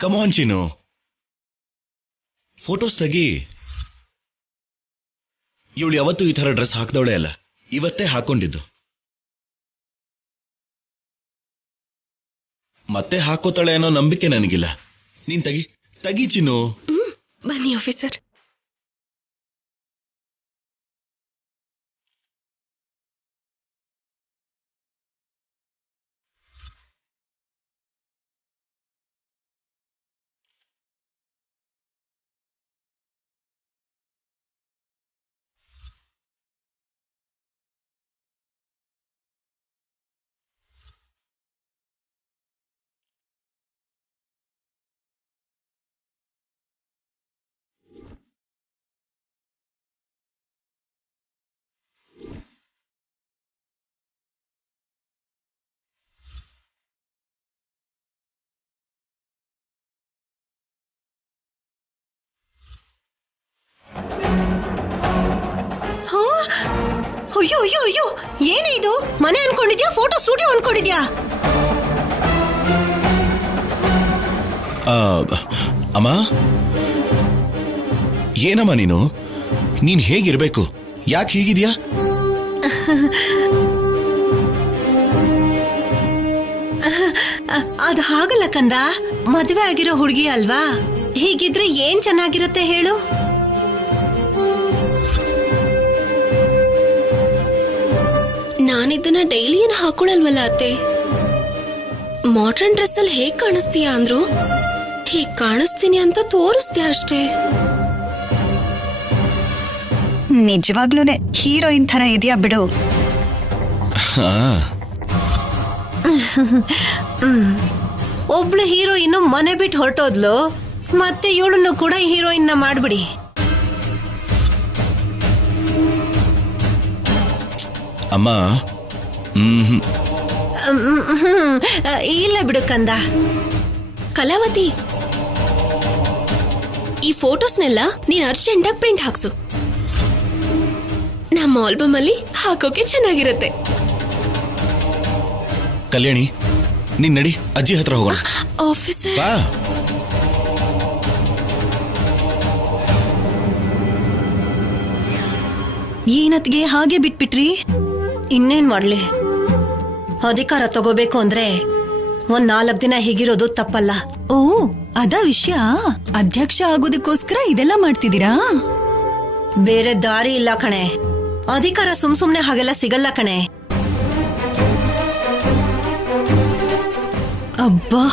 ಕಮಾನ್ ಚಿನ್ನು, photos ತೆಗಿ. ಇವಳು ಯಾವತ್ತೂ ಈ ತರ ಡ್ರೆಸ್ ಹಾಕ್ದವಳೆ ಅಲ್ಲ, ಇವತ್ತೇ ಹಾಕೊಂಡಿದ್ದು. ಮತ್ತೆ ಹಾಕೋತಾಳೆ ಅನ್ನೋ ನಂಬಿಕೆ ನನಗಿಲ್ಲ. ನೀನ್ ತೆಗಿ ಚಿನ್ನು. ಬನ್ನಿ ಆಫೀಸರ್. ಅಯ್ಯೋ ಅಯ್ಯೋ ಅಯ್ಯೋ, ಏನೇ ಇದು? ಮನೆ ಅನ್ಕೊಂಡಿದ್ಯಾ, ಫೋಟೋ ಸ್ಟುಡಿಯೋ ಅನ್ಕೊಂಡಿದ್ಯಾ? ಅಮ್ಮ, ಏನಮ್ಮ ನೀನ್ ಹೇಗಿರ್ಬೇಕು? ಯಾಕೆ ಹೀಗಿದ್ಯಾ? ಅದು ಹಾಗಲ್ಲ ಕಂದ, ಮದುವೆ ಆಗಿರೋ ಹುಡುಗಿ ಅಲ್ವಾ, ಹೀಗಿದ್ರೆ ಏನ್ ಚೆನ್ನಾಗಿರುತ್ತೆ ಹೇಳು? ನಾನಿದ್ದನ್ನ ಡೈಲಿ ಏನು ಹಾಕೊಳಲ್ವಲ್ಲ ಅತ್ತೆ. ಮಾಡ್ರನ್ ಡ್ರೆಸ್ ಅಲ್ಲಿ ಹೇಗ್ ಕಾಣಿಸ್ತೀಯಾ ಅಂದ್ರು ಹೀಗ್ ಕಾಣಿಸ್ತೀನಿ ಅಂತ ತೋರಿಸ್ತೀಯ ಅಷ್ಟೇ. ನಿಜವಾಗ್ಲೂನೆ ಹೀರೋಯಿನ್ ತರ ಇದೆಯಾ ಬಿಡು. ಒಬ್ಳು ಹೀರೋಯಿನ್ ಮನೆ ಬಿಟ್ಟು ಹೊರಟೋದ್ಲು, ಮತ್ತೆ ಇವಳನ್ನು ಕೂಡ ಹೀರೋಯಿನ್ ಮಾಡ್ಬಿಡಿ. ಅಮ್ಮ, ಇಲ್ಲ ಬಿಡು ಕಂದ. ಕಲಾವತಿ, ಈ ಫೋಟೋಸ್ನೆಲ್ಲ ನೀನ್ ಅರ್ಜೆಂಟಾಗಿ ಪ್ರಿಂಟ್ ಹಾಕ್ಸು. ನಮ್ಮ ಆಲ್ಬಮ್ ಅಲ್ಲಿ ಹಾಕೋಕೆ ಚೆನ್ನಾಗಿರುತ್ತೆ. ಕಲ್ಯಾಣಿ, ನೀನ್ ನಡಿ, ಅಜ್ಜಿ ಹತ್ರ ಹೋಗೋಣ. ಆಫೀಸರ್, ಏನತ್ಗೆ ಹಾಗೆ ಬಿಟ್ಬಿಟ್ರಿ? ಇನ್ನೇನ್ ಮಾಡ್ಲಿ, ಅಧಿಕಾರ ತಗೋಬೇಕು ಅಂದ್ರೆ 4 ದಿನ ಹೀಗಿರೋದು ತಪ್ಪಲ್ಲ. ಓ, ಅದ ವಿಷಯ. ಅಧ್ಯಕ್ಷ ಆಗೋದಕ್ಕೋಸ್ಕರ ಇದೆಲ್ಲ ಮಾಡ್ತಿದ್ದೀರಾ? ಬೇರೆ ದಾರಿ ಇಲ್ಲ ಕಣೆ. ಅಧಿಕಾರ ಸುಮ್ನೆ ಹಾಗೆಲ್ಲ ಸಿಗಲ್ಲ ಕಣೆ. ಅಬ್ಬಾ,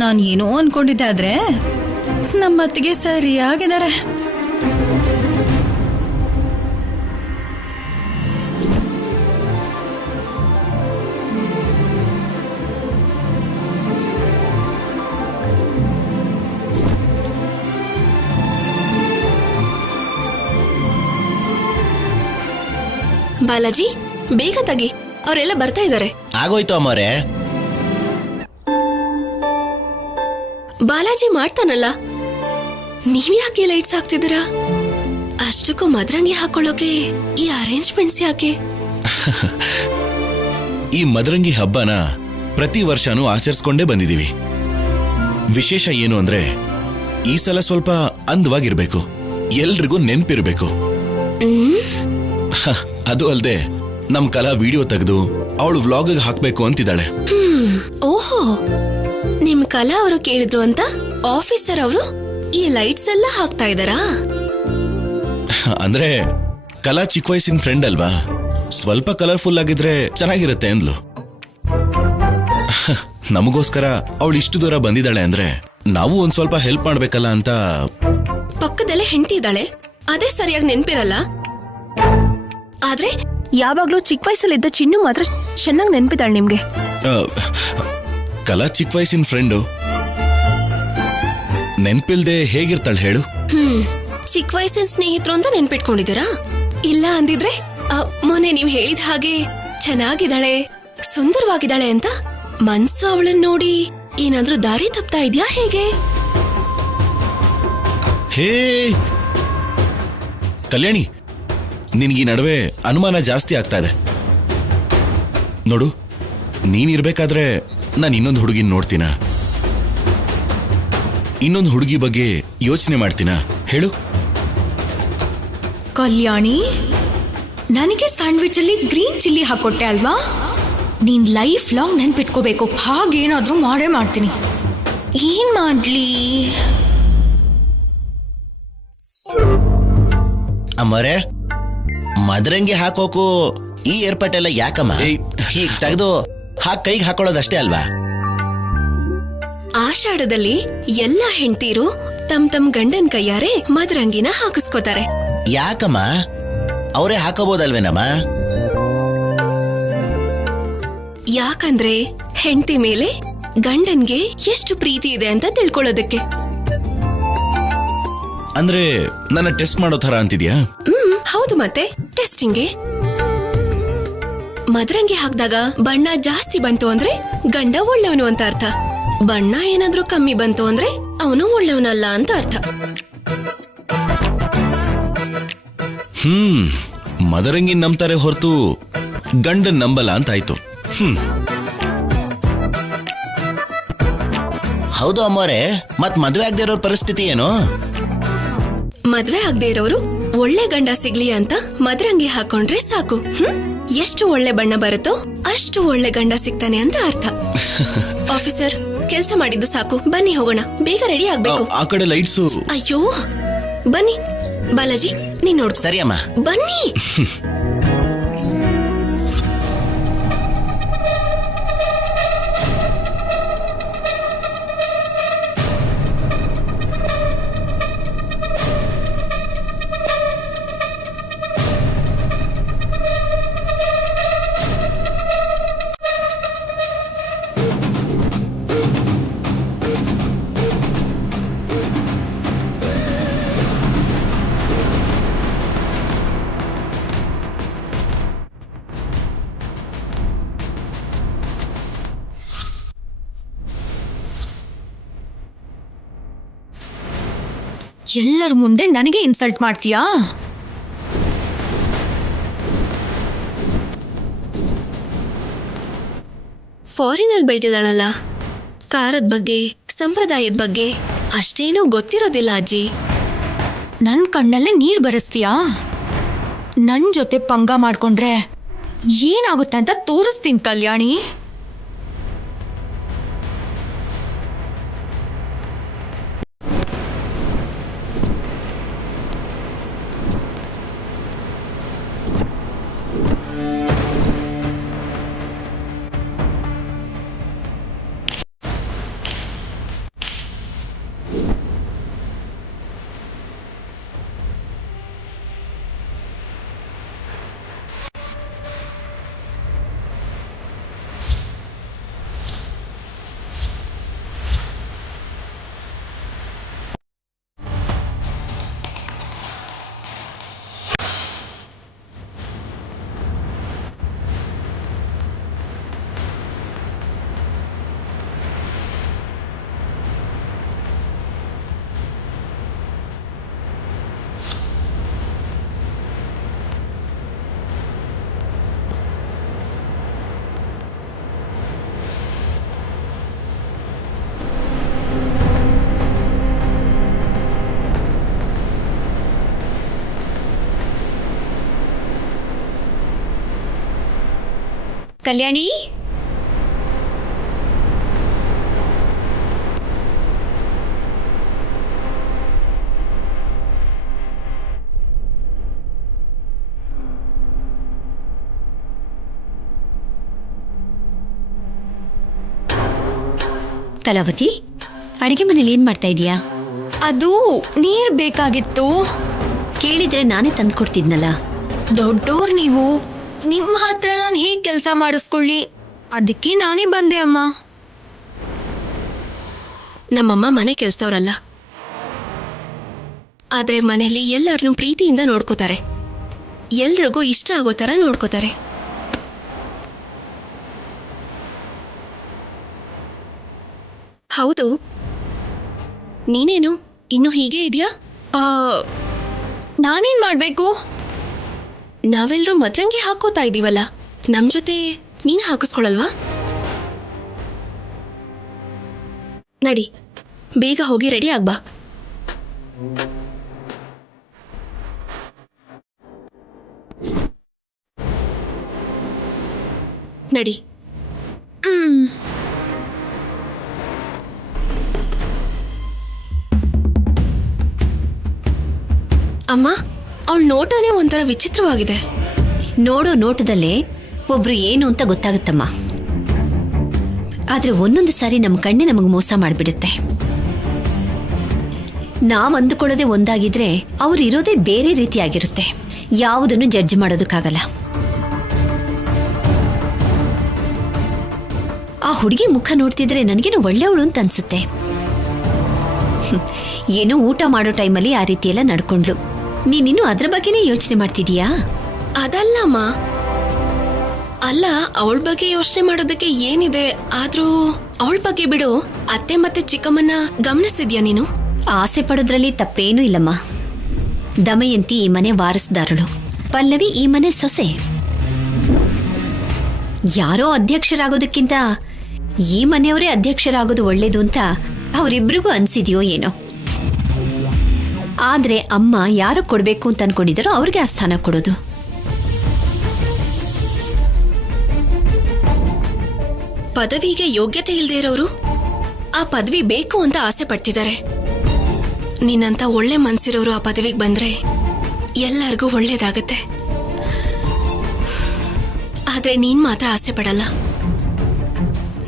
ನಾನ್ ಏನೋ ಅನ್ಕೊಂಡಿದ್ದೆ, ಆದ್ರೆ ನಮ್ಮತ್ತಿಗೆ ಸರಿಯಾಗಿದ್ದಾರೆ. ಬಾಲಾಜಿ, ಬೇಗ ತಗಿ, ಅವರೆಲ್ಲ ಬರ್ತಾ ಇದ್ದಾರೆ. ಆಗೋಯ್ತು ಅಮ್ಮರೇ. ಬಾಲಾಜಿ ಮಾಡ್ತಾನಲ್ಲ, ನೀವ್ ಯಾಕೆ ಲೈಟ್ಸ್ ಹಾಕ್ತಿದ್ದೀರಾ? ಅಷ್ಟಕ್ಕೂ ಮದ್ರಂಗಿ ಹಾಕೊಳ್ಳೋಕೆ ಈ ಅರೇಂಜ್ಮೆಂಟ್ಸ್ ಯಾಕೆ? ಈ ಮದರಂಗಿ ಹಬ್ಬನ ಪ್ರತಿ ವರ್ಷನೂ ಆಚರಿಸ್ಕೊಂಡೇ ಬಂದಿದೀವಿ. ವಿಶೇಷ ಏನು ಅಂದ್ರೆ ಈ ಸಲ ಸ್ವಲ್ಪ ಅಂದವಾಗಿರ್ಬೇಕು, ಎಲ್ರಿಗೂ ನೆನ್ಪಿರ್ಬೇಕು. ಅದು ಅಲ್ದೆ ನಮ್ ಕಲಾ ವಿಡಿಯೋ ತೆಗೆದು ಅವಳು ವ್ಲಾಗ್ ಹಾಕ್ಬೇಕು ಅಂತಿದ್ದಾಳೆ. ಓಹೋ, ನಿಮ್ ಕಲಾ ಅವರು ಕೇಳಿದ್ರು ಅಂತ ಆಫೀಸರ್ ಅವರು ಈ ಲೈಟ್ಸ್ ಎಲ್ಲ ಹಾಕ್ತಾ ಇದ್ದಾರಾ? ಅಂದ್ರೆ ಕಲಾ ಚಿಕ್ಕ ವಯಸ್ಸಿನ ಫ್ರೆಂಡ್ ಅಲ್ವಾ, ಸ್ವಲ್ಪ ಕಲರ್ಫುಲ್ ಆಗಿದ್ರೆ ಚೆನ್ನಾಗಿರುತ್ತೆ ಅಂದ್ಲು. ನಮಗೋಸ್ಕರ ಅವಳು ಇಷ್ಟು ದೂರ ಬಂದಿದ್ದಾಳೆ ಅಂದ್ರೆ ನಾವು ಒಂದ್ ಸ್ವಲ್ಪ ಹೆಲ್ಪ್ ಮಾಡ್ಬೇಕಲ್ಲ ಅಂತ. ಪಕ್ಕದಲ್ಲೇ ಹೆಂಡತಿ ಇದ್ದಾಳೆ, ಅದೇ ಸರಿಯಾಗಿ ನೆನ್ಪಿರಲ್ಲ. ಆದ್ರೆ ಯಾವಾಗ್ಲೂ ಚಿಕ್ಕ ವಯಸ್ಸಲ್ಲಿದ್ದ ಚಿನ್ನು ಮಾತ್ರ ಚೆನ್ನಾಗಿ ನೆನ್ಪಿದ್ದಾಳೆ ನಿಮ್ಗೆ. ಕಲಾ ಚಿಕ್ಕ ವಯಸ್ಸಿನ ಫ್ರೆಂಡು, ನೆನ್ಪಿಲ್ದೆ ಹೇಗಿರ್ತಾಳೆ ಹೇಳು? ಚಿಕ್ಕ ವಯಸ್ಸಿನ ಸ್ನೇಹಿತರು ಅಂತ ನೆನ್ಪಿಟ್ಕೊಂಡಿದ್ದೀರಾ? ಇಲ್ಲ ಅಂದಿದ್ರೆ ಮೊನ್ನೆ ನೀವ್ ಹೇಳಿದ ಹಾಗೆ ಚೆನ್ನಾಗಿದ್ದಾಳೆ, ಸುಂದರವಾಗಿದ್ದಾಳೆ ಅಂತ ಮನ್ಸು ಅವಳನ್ನ ನೋಡಿ ಏನಾದ್ರೂ ದಾರಿ ತಪ್ತಾ ಇದ್ಯಾ ಹೇಗೆ? ಹೇ ಕಲ್ಯಾಣಿ, ನಿನ್ಗೀ ನಡುವೆ ಅನುಮಾನ ಜಾಸ್ತಿ ಆಗ್ತಾ ಇದೆ ನೋಡು. ನೀನಿರ್ಬೇಕಾದ್ರೆ ನಾನು ಇನ್ನೊಂದು ಹುಡುಗಿನ ನೋಡ್ತೀನ. ಇನ್ನೊಂದು ಹುಡುಗಿ ಬಗ್ಗೆ ಯೋಚನೆ ಮಾಡ್ತೀನಾ ಹೇಳು? ಕಲ್ಯಾಣಿ, ನನಗೆ ಸ್ಯಾಂಡ್ವಿಚ್ ಅಲ್ಲಿ ಗ್ರೀನ್ ಚಿಲ್ಲಿ ಹಾಕೊಟ್ಟೆ ಅಲ್ವಾ? ನೀನ್ ಲೈಫ್ ಲಾಂಗ್ ನೆನ್ಪಿಟ್ಕೋಬೇಕು. ಹಾಗೇನಾದ್ರೂ ಮಾಡೇ ಮಾಡ್ತೀನಿ. ಏನ್ ಮಾಡ್ಲಿ? ಅಮ್ಮರೇ, ಮದರಂಗಿ ಹಾಕೋಕು ಈ ಏರ್ಪಾಟೆಲ್ಲ ಯಾಕಮ್ಮ? ಹೀಗ್ ತೆಗೆದು ಕೈಗೆ ಹಾಕೊಳ್ಳೋದಷ್ಟೇ ಅಲ್ವಾ? ಆಷಾಢದಲ್ಲಿ ಎಲ್ಲ ಹೆಂಡ್ತೀರು ತಮ್ ಗಂಡನ್ ಕೈಯಾರೆ ಮದರಂಗಿನ ಹಾಕಿಸ್ಕೋತಾರೆ. ಯಾಕಮ್ಮ? ಅವರೇ ಹಾಕೋಬಹುದಲ್ವೇನಮ್ಮ? ಯಾಕಂದ್ರೆ ಹೆಂಡತಿ ಮೇಲೆ ಗಂಡನ್ಗೆ ಎಷ್ಟು ಪ್ರೀತಿ ಇದೆ ಅಂತ ತಿಳ್ಕೊಳ್ಳೋದಕ್ಕೆ. ಅಂದ್ರೆ ನನ್ನ ಟೆಸ್ಟ್ ಮಾಡೋ ತರ ಅಂತಿದ್ಯಾ? ಹೌದು, ಮತ್ತೆ ಟೆಸ್ಟಿಂಗ್ಗೆ ಮದರಂಗಿ ಹಾಕ್ದಾಗ ಬಣ್ಣ ಜಾಸ್ತಿ ಬಂತು ಅಂದ್ರೆ ಗಂಡ ಒಳ್ಳೆಯವನು ಅಂತ ಅರ್ಥ. ಬಣ್ಣ ಏನಾದ್ರೂ ಕಮ್ಮಿ ಬಂತು ಅಂದ್ರೆ ಅವನು ಒಳ್ಳೆಯವನಲ್ಲ ಅಂತ ಅರ್ಥ. ಮದರಂಗಿ ನಂಬ್ತಾರೆ ಹೊರತು ಗಂಡನ್ ನಂಬಲ್ಲ ಅಂತಾಯ್ತು. ಹೌದು ಅಮ್ಮರೇ, ಮತ್ ಮದ್ವೆ ಆಗದೆ ಇರೋ ಪರಿಸ್ಥಿತಿ ಏನು? ಮದ್ವೆ ಆಗದೆ ಇರೋರು ಒಳ್ಳೆ ಗಂಡ ಸಿಗ್ಲಿ ಅಂತ ಮದರಂಗಿ ಹಾಕೊಂಡ್ರೆ ಸಾಕು. ಎಷ್ಟು ಒಳ್ಳೆ ಬಣ್ಣ ಬರುತ್ತೋ ಅಷ್ಟು ಒಳ್ಳೆ ಗಂಡ ಸಿಗ್ತಾನೆ ಅಂತ ಅರ್ಥ. ಆಫೀಸರ್, ಕೆಲ್ಸ ಮಾಡಿದ್ದು ಸಾಕು, ಬನ್ನಿ ಹೋಗೋಣ. ಬೇಗ ರೆಡಿ ಆಗ್ಬೇಕು. ಆ ಕಡೆ ಲೈಟ್ಸು. ಅಯ್ಯೋ, ಬನ್ನಿ ಬಾಲಾಜಿ, ನೀನ್ ನೋಡ್ಕೊ. ಸರಿ ಅಮ್ಮ, ಬನ್ನಿ. ಎಲ್ಲರ ಮುಂದೆ ನನಗೆ ಇನ್ಸಲ್ಟ್ ಮಾಡ್ತೀಯಾ? ಫಾರಿನಲ್ಲಿ ಬೆಳೆದಿದ್ದಾಳಲ್ಲ, ಕಾರದ ಬಗ್ಗೆ ಸಂಪ್ರದಾಯದ ಬಗ್ಗೆ ಅಷ್ಟೇನೂ ಗೊತ್ತಿರೋದಿಲ್ಲ ಅಜ್ಜಿ. ನನ್ನ ಕಣ್ಣಲ್ಲೇ ನೀರು ಬರೆಸ್ತೀಯಾ? ನನ್ನ ಜೊತೆ ಪಂಗ ಮಾಡ್ಕೊಂಡ್ರೆ ಏನಾಗುತ್ತೆ ಅಂತ ತೋರಿಸ್ತೀನಿ ಕಲ್ಯಾಣಿ. ಕಲ್ಯಾಣಿ, ಕಲಾವತಿ, ಅಡಿಗೆ ಮನೇಲಿ ಏನ್ ಮಾಡ್ತಾ ಇದೀಯಾ? ಅದು ನೀರ್ ಬೇಕಾಗಿತ್ತು. ಕೇಳಿದ್ರೆ ನಾನೇ ತಂದ್ಕೊಡ್ತಿದ್ನಲ್ಲ. ದೊಡ್ಡೋರ್ ನೀವು, ನಿಮ್ಮ ಹತ್ರ ನಾನು ಹೇಗೆ ಕೆಲಸ ಮಾಡಿಸ್ಕೊಳ್ಳಿ? ಅದಕ್ಕೆ ನಾನೇ ಬಂದೆ ಅಮ್ಮ. ನಮ್ಮಮ್ಮ ಮನೆ ಕೆಲ್ಸವ್ರಲ್ಲ, ಆದ್ರೆ ಮನೆಯಲ್ಲಿ ಎಲ್ಲರನ್ನೂ ಪ್ರೀತಿಯಿಂದ ನೋಡ್ಕೋತಾರೆ. ಎಲ್ರಿಗೂ ಇಷ್ಟ ಆಗೋ ತರ ನೋಡ್ಕೋತಾರೆ. ಹೌದು, ನೀನೇನು ಇನ್ನು ಹೀಗೆ ಇದೆಯಾ? ನಾನೇನ್ ಮಾಡ್ಬೇಕು? ನಾವೆಲ್ಲರೂ ಮದರಂಗಿ ಹಾಕೋತಾ ಇದೀವಲ್ಲ, ನಮ್ ಜೊತೆ ನೀನ್ ಹಾಕಿಸ್ಕೊಳಲ್ವಾ? ನಡಿ, ಬೇಗ ಹೋಗಿ ರೆಡಿ ಆಗ್ಬಾ. ನಡಿ. ಅಮ್ಮ, ಅವಳ ನೋಟನೇ ಒಂಥರ ವಿಚಿತ್ರವಾಗಿದೆ. ನೋಡೋ ನೋಟದಲ್ಲೇ ಒಬ್ರು ಏನು ಅಂತ ಗೊತ್ತಾಗುತ್ತಮ್ಮ. ಆದ್ರೆ ಒಂದೊಂದು ಸಾರಿ ನಮ್ಮ ಕಣ್ಣೆ ನಮಗೆ ಮೋಸ ಮಾಡಿಬಿಡುತ್ತೆ. ನಾವ್ ಅಂದುಕೊಳ್ಳೋದೇ ಒಂದಾಗಿದ್ರೆ ಅವ್ರು ಇರೋದೇ ಬೇರೆ ರೀತಿಯಾಗಿರುತ್ತೆ. ಯಾವುದನ್ನು ಜಡ್ಜ್ ಮಾಡೋದಕ್ಕಾಗಲ್ಲ. ಆ ಹುಡುಗಿ ಮುಖ ನೋಡ್ತಿದ್ರೆ ನನಗೇನು ಒಳ್ಳೆಯವಳು ಅಂತ ಅನ್ಸುತ್ತೆ. ಏನೋ ಊಟ ಮಾಡೋ ಟೈಮಲ್ಲಿ ಆ ರೀತಿ ಎಲ್ಲ ನಡ್ಕೊಂಡ್ಲು. ನೀನಿನ್ನು ಅದ್ರ ಬಗ್ಗೆನೇ ಯೋಚನೆ ಮಾಡ್ತಿದೀಯಾ? ಅದಲ್ಲಮ್ಮ. ಅಲ್ಲ, ಅವಳ ಬಗ್ಗೆ ಯೋಚನೆ ಮಾಡೋದಕ್ಕೆ ಏನಿದೆ? ಆದ್ರೂ ಅವಳ ಬಗ್ಗೆ ಬಿಡು. ಅತ್ತೆ ಮತ್ತೆ ಚಿಕ್ಕಮ್ಮನ್ನ ಗಮನಿಸಿದ್ಯಾ ನೀನು? ಆಸೆ ಪಡೋದ್ರಲ್ಲಿ ತಪ್ಪೇನೂ ಇಲ್ಲಮ್ಮ. ದಮಯಂತಿ ಈ ಮನೆ ವಾರಸ್ದಾರಳು, ಪಲ್ಲವಿ ಈ ಮನೆ ಸೊಸೆ. ಯಾರೋ ಅಧ್ಯಕ್ಷರಾಗೋದಕ್ಕಿಂತ ಈ ಮನೆಯವರೇ ಅಧ್ಯಕ್ಷರಾಗೋದು ಒಳ್ಳೇದು ಅಂತ ಅವರಿಬ್ರಿಗೂ ಅನ್ಸಿದ್ಯೋ ಏನೋ. ಆದ್ರೆ ಅಮ್ಮ ಯಾರು ಕೊಡ್ಬೇಕು ಅಂತ ಅನ್ಕೊಂಡಿದ್ದಾರೋ ಅವ್ರಿಗೆ ಆ ಸ್ಥಾನ ಕೊಡೋದು. ಪದವಿಗೆ ಯೋಗ್ಯತೆ ಇಲ್ಲದೆ ಇರೋರು ಆ ಪದವಿ ಬೇಕು ಅಂತ ಆಸೆ ಪಡ್ತಿದ್ದಾರೆ. ನಿನ್ನಂತ ಒಳ್ಳೆ ಮನ್ಸಿರೋರು ಆ ಪದವಿಗೆ ಬಂದ್ರೆ ಎಲ್ಲರಿಗೂ ಒಳ್ಳೇದಾಗತ್ತೆ. ಆದ್ರೆ ನೀನ್ ಮಾತ್ರ ಆಸೆ ಪಡಲ್ಲ.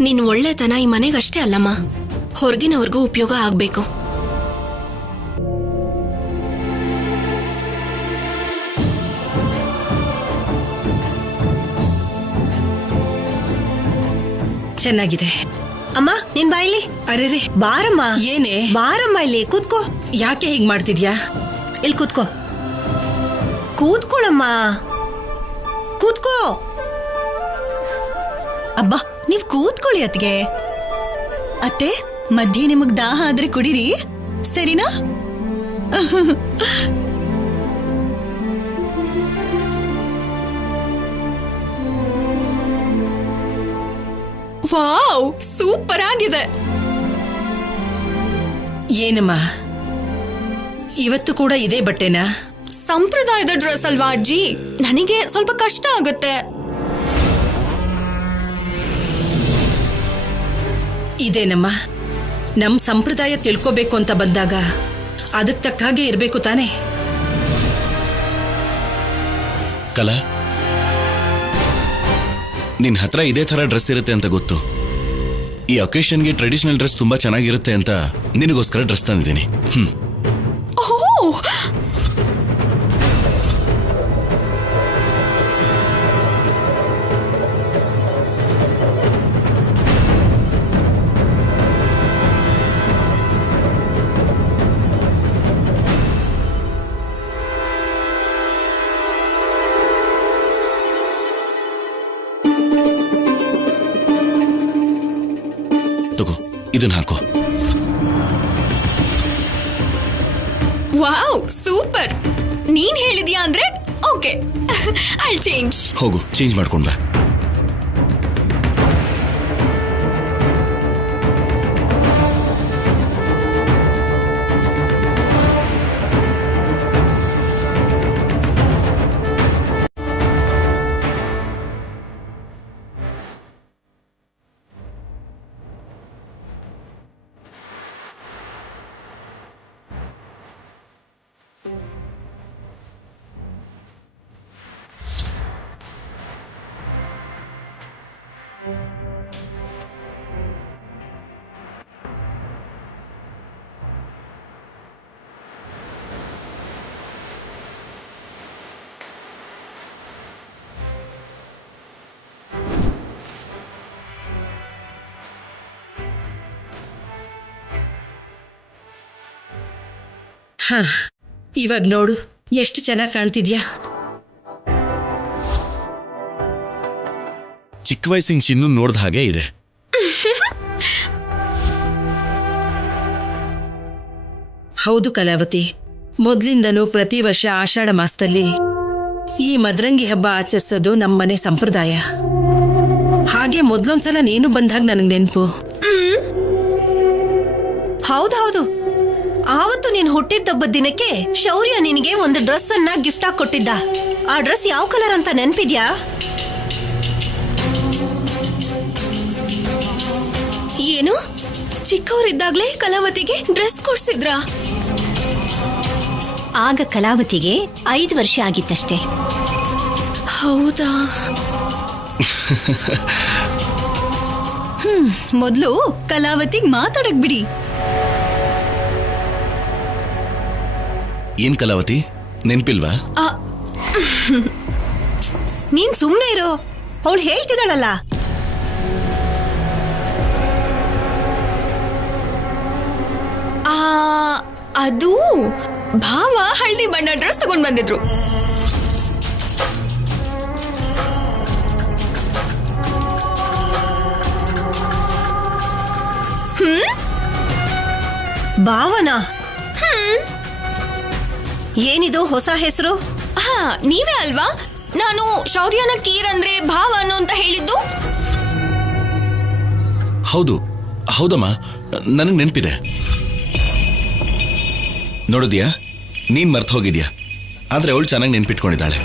ನಿನ್ ಒಳ್ಳೆತನ ಈ ಮನೆಗಷ್ಟೇ ಅಲ್ಲಮ್ಮ, ಹೊರಗಿನವ್ರಿಗೂ ಉಪಯೋಗ ಆಗ್ಬೇಕು. ಚೆನ್ನಾಗಿದೆ ಅಮ್ಮ. ನಿನ್ ಬಾಯಿಲಿ. ಅರೆ ಬಾರಮ್ಮ. ಏನೇ? ಬಾರಮ್ಮ, ಇಲ್ಲಿ ಕೂತ್ಕೋ. ಯಾಕೆ ಹೀಗ್ ಮಾಡ್ತಿದ್ಯಾ? ಇಲ್ಲಿ ಕೂತ್ಕೋ. ಕೂತ್ಕೊಳ್ಳಮ್ಮ, ಕೂತ್ಕೋ. ಅಬ್ಬಾ, ನೀವ್ ಕೂತ್ಕೊಳ್ಳಿ ಅತ್ಗೆ. ಅತ್ತೆ, ಮಧ್ಯೆ ನಿಮಗ್ ದಾಹ ಆದ್ರೆ ಕುಡಿರಿ, ಸರಿನಾ? ವಾವ್, ಸೂಪರ್ ಆಗಿದೆ. ಏನಮ್ಮ, ಇವತ್ತು ಕೂಡ ಇದೇ ಬಟ್ಟೆನಾ? ಸಂಪ್ರದಾಯದ ಡ್ರೆಸ್ ಅಲ್ವಾ ಅಜ್ಜಿ? ನನಗೆ ಸ್ವಲ್ಪ ಕಷ್ಟ ಆಗುತ್ತೆ. ಇದೇನಮ್ಮ, ನಮ್ ಸಂಪ್ರದಾಯ ತಿಳ್ಕೋಬೇಕು ಅಂತ ಬಂದಾಗ ಅದಕ್ಕೆ ತಕ್ಕ ಹಾಗೆ ಇರ್ಬೇಕು ತಾನೆ. ಕಲಾ, ನಿನ್ ಹತ್ರ ಇದೇ ತರ ಡ್ರೆಸ್ ಇರುತ್ತೆ ಅಂತ ಗೊತ್ತು. ಈ ಒಕೇಶನ್ಗೆ ಟ್ರೆಡಿಷನಲ್ ಡ್ರೆಸ್ ತುಂಬಾ ಚೆನ್ನಾಗಿರುತ್ತೆ ಅಂತ ನಿನಗೋಸ್ಕರ ಡ್ರೆಸ್ ತಂದಿದ್ದೀನಿ. ತಗೋ, ಇದನ್ನ ಹಾಕೋ. Wow, super. ನೀನ್ ಹೇಳಿದ್ಯಾ ಅಂದ್ರೆ ಓಕೆ, ಐ ಚೇಂಜ್. ಹೋಗು, ಚೇಂಜ್ ಮಾಡ್ಕೊಂಡ. ಇವಾಗ ನೋಡು, ಎಷ್ಟು ಚೆನ್ನಾಗಿ ಕಾಣ್ತಿದ್ಯಾ. ಚಿಕ್ಕ ವಯಸ್ಸಿನ ಚಿನ್ನು ನೋಡ್ದ ಹಾಗೆ ಇದೆ. ಹೌದು ಕಲಾವತಿ, ಮೊದ್ಲಿಂದನೂ ಪ್ರತಿ ವರ್ಷ ಆಷಾಢ ಮಾಸದಲ್ಲಿ ಈ ಮದರಂಗಿ ಹಬ್ಬ ಆಚರಿಸೋದು ನಮ್ಮನೆ ಸಂಪ್ರದಾಯ. ಹಾಗೆ ಮೊದ್ಲೊಂದ್ಸಲ ನೀನು ಬಂದಾಗ ನನಗೆ ನೆನಪು. ಹೌದೌದು, ಆವತ್ತು ನೀನ್ ಹುಟ್ಟಿದ್ದಬ್ಬದ ದಿನಕ್ಕೆ ಶೌರ್ಯ ನಿನಗೆ ಒಂದು ಡ್ರೆಸ್ ಅನ್ನ ಗಿಫ್ಟ್ ಆಗಿ ಕೊಟ್ಟಿದ್ದ. ಆ ಡ್ರೆಸ್ ಯಾವ ಕಲರ್ ಅಂತ ನೆನ್ಪಿದ್ಯಾ? ಏನು, ಚಿಕ್ಕವರಿದ್ದಾಗ್ಲೇ ಕಲಾವತಿಗೆ ಡ್ರೆಸ್ ಕೊಡ್ಸಿದ್ರಾ? ಆಗ ಕಲಾವತಿಗೆ 5 ವರ್ಷ ಆಗಿತ್ತಷ್ಟೇ. ಹೌದಾ? ಮೊದ್ಲು ಕಲಾವತಿಗ್ ಮಾತಾಡಕ್ ಬಿಡಿ. ಏನ್ ಕಲಾವತಿ, ನೆನ್ಪಿಲ್ವಾ? ನೀನ್ ಸುಮ್ನೆ ಇರು, ಅವಳು ಹೇಳ್ತಿದ್ದಾಳಲ್ಲ. ಅದು ಭಾವ ಹಳದಿ ಬಣ್ಣ ಡ್ರೆಸ್ ತಗೊಂಡ್ ಬಂದಿದ್ರು. ಭಾವನ? ಏನಿದು ಹೊಸ ಹೆಸರು? ನೀವೇ ಅಲ್ವಾ ನಾನು ಶೌರ್ಯನ ಕೀರ್ ಅಂದ್ರೆ ಭಾವ ಅನ್ನೋ ಅಂತ ಹೇಳಿದ್ದು? ಹೌದು ಹೌದಮ್ಮ, ನನಗೆ ನೆನಪಿದೆ. ನೋಡಿದ್ಯಾ, ನೀನ್ ಮರ್ತು ಹೋಗಿದ್ಯಾ, ಆದ್ರೆ ಅವಳು ಚೆನ್ನಾಗಿ ನೆನ್ಪಿಟ್ಕೊಂಡಿದ್ದಾಳೆ.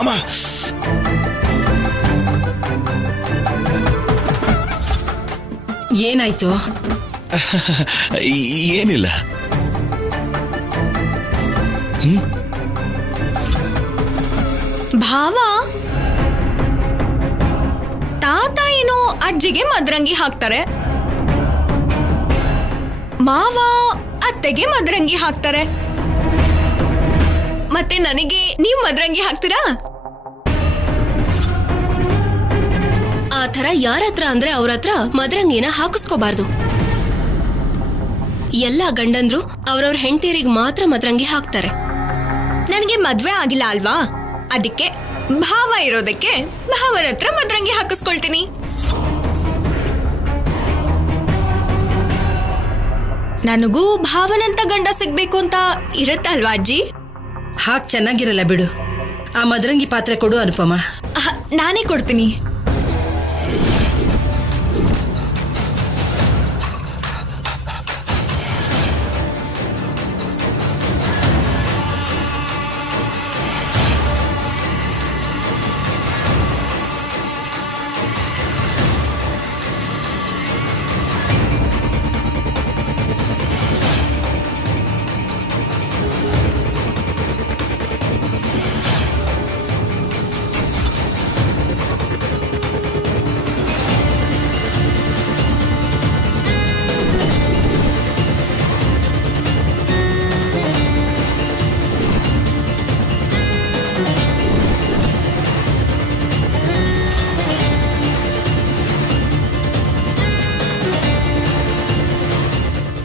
ಅಮ್ಮ, ಏನಾಯ್ತು? ಏನಿಲ್ಲ. ಭಾವ, ತಾತ ಏನೋ ಅಜ್ಜಿಗೆ ಮದ್ರಂಗಿ ಹಾಕ್ತಾರೆ, ಮಾವ ಅತ್ತೆಗೆ ಮದ್ರಂಗಿ ಹಾಕ್ತಾರೆ, ಮತ್ತೆ ನನಗೆ ನೀವು ಮದ್ರಂಗಿ ಹಾಕ್ತೀರಾ? ಆ ಥರ ಯಾರತ್ರ ಅಂದ್ರೆ ಅವ್ರ ಹತ್ರ ಮದ್ರಂಗಿನ ಹಾಕಿಸ್ಕೋಬಾರ್ದು. ಎಲ್ಲ ಗಂಡಂದ್ರು ಅವ್ರವ್ರ ಹೆಂಡತಿಯರಿಗೆ ಮಾತ್ರ ಮದ್ರಂಗಿ ಹಾಕ್ತಾರೆ. ನನಗೆ ಮದ್ವೆ ಆಗಿಲ್ಲ ಅಲ್ವಾ, ಅದಕ್ಕೆ ಭಾವ ಇರೋದಕ್ಕೆ ಭಾವನ ಹತ್ರ ಮದ್ರಂಗಿ ಹಾಕಿಸ್ಕೊಳ್ತೀನಿ. ನನಗೂ ಭಾವನಂತ ಗಂಡ ಸಿಗ್ಬೇಕು ಅಂತ ಇರುತ್ತಲ್ವಾ ಅಜ್ಜಿ? ಹಾಕ್ ಚೆನ್ನಾಗಿರಲ್ಲ ಬಿಡು. ಆ ಮದ್ರಂಗಿ ಪಾತ್ರೆ ಕೊಡು ಅನುಪಮ. ನಾನೇ ಕೊಡ್ತೀನಿ.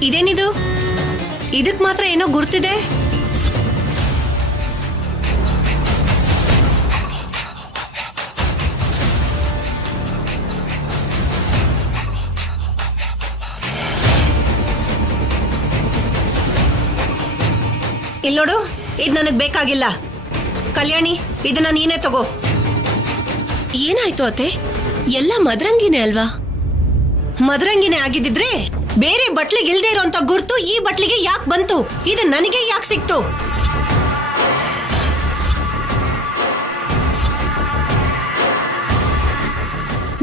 ಇದೇನಿದು? ಇದಕ್ ಮಾತ್ರ ಏನೋ ಗುರ್ತಿದೆ. ಇಲ್ಲೋಡು, ಇದು ನನಗ್ ಬೇಕಾಗಿಲ್ಲ. ಕಲ್ಯಾಣಿ, ಇದನ್ನ ನೀನೇ ತಗೋ. ಏನಾಯ್ತು ಅತ್ತೆ? ಎಲ್ಲ ಮದ್ರಂಗಿನೇ ಅಲ್ವಾ? ಮದ್ರಂಗಿನೇ ಆಗಿದ್ದಿದ್ರೆ ಬೇರೆ ಬಟ್ಲಿಗೆ ಇಲ್ದೇ ಇರೋಂತ ಗುರ್ತು ಈ ಬಟ್ಲಿಗೆ ಯಾಕೆ ಬಂತು? ಇದು ನನಗೆ ಯಾಕೆ ಸಿಕ್ತು?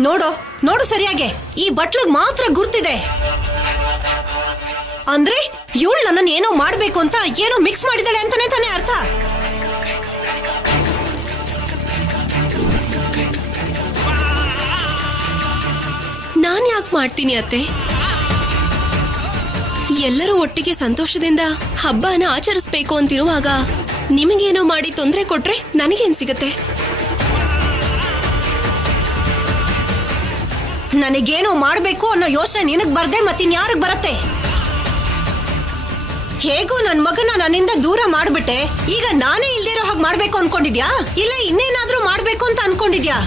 ನೋಡು ನೋಡು ಸರಿಯಾಗೆ, ಈ ಬಟ್ಲಿಗೆ ಮಾತ್ರ ಗುರ್ತಿದೆ. ಅಂದ್ರೆ ಇವಳು ನನ್ನನ್ನು ಏನೋ ಮಾಡ್ಬೇಕು ಅಂತ ಏನೋ ಮಿಕ್ಸ್ ಮಾಡಿದಾಳೆ ಅಂತಾನೆ ತಾನೇ ಅರ್ಥ? ನಾನ್ ಯಾಕೆ ಮಾಡ್ತೀನಿ ಅತ್ತೆ? ಎಲ್ಲರೂ ಒಟ್ಟಿಗೆ ಸಂತೋಷದಿಂದ ಹಬ್ಬನ ಆಚರಿಸ್ಬೇಕು ಅಂತಿರುವಾಗ ನಿಮಗೇನೋ ಮಾಡಿ ತೊಂದರೆ ಕೊಟ್ರೆ ನನಗೇನ್ ಸಿಗತ್ತೆ? ನನಗೇನೋ ಮಾಡ್ಬೇಕು ಅನ್ನೋ ಯೋಚನೆ ನಿನಗ್ ಬರ್ದೆ ಮತ್ತಿನ್ಯಾರಿಗ್ ಬರತ್ತೆ? ಹೇಗೂ ನನ್ ಮಗನ ನನ್ನಿಂದ ದೂರ ಮಾಡ್ಬಿಟ್ಟೆ. ಈಗ ನಾನೇ ಇಲ್ದಿರೋ ಹಾಗೆ ಮಾಡ್ಬೇಕು ಅನ್ಕೊಂಡಿದ್ಯಾ, ಇಲ್ಲ ಇನ್ನೇನಾದ್ರೂ ಮಾಡ್ಬೇಕು ಅಂತ ಅನ್ಕೊಂಡಿದ್ಯಾ?